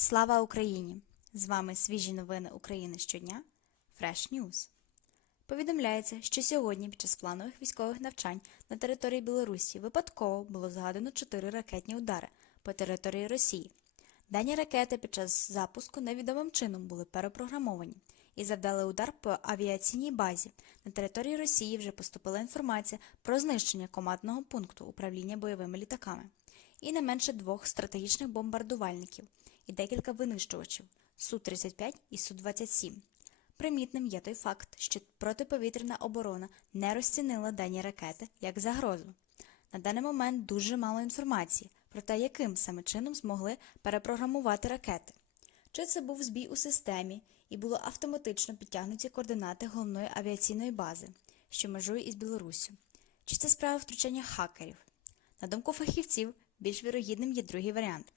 Слава Україні! З вами свіжі новини України щодня Fresh News. Повідомляється, що сьогодні під час планових військових навчань на території Білорусі випадково було згадано чотири ракетні удари по території Росії. Дані ракети під час запуску невідомим чином були перепрограмовані і завдали удар по авіаційній базі. На території Росії вже поступила інформація про знищення командного пункту управління бойовими літаками і не менше двох стратегічних бомбардувальників і декілька винищувачів Су-35 і Су-27. Примітним є той факт, що протиповітряна оборона не розцінила дані ракети як загрозу. На даний момент дуже мало інформації про те, яким саме чином змогли перепрограмувати ракети. Чи це був збій у системі і було автоматично підтягнуті координати головної авіаційної бази, що межує із Білоруссю? Чи це справа втручання хакерів? На думку фахівців, більш вірогідним є другий варіант.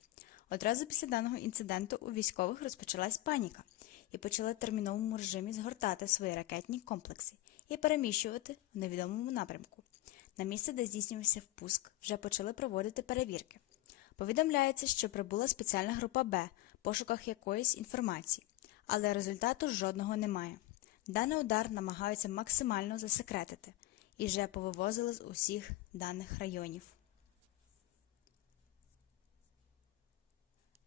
Одразу після даного інциденту у військових розпочалась паніка і почали в терміновому режимі згортати свої ракетні комплекси і переміщувати в невідомому напрямку. На місце, де здійснювався впуск, вже почали проводити перевірки. Повідомляється, що прибула спеціальна група Б в пошуках якоїсь інформації, але результату жодного немає. Даний удар намагаються максимально засекретити і вже повивозили з усіх даних районів.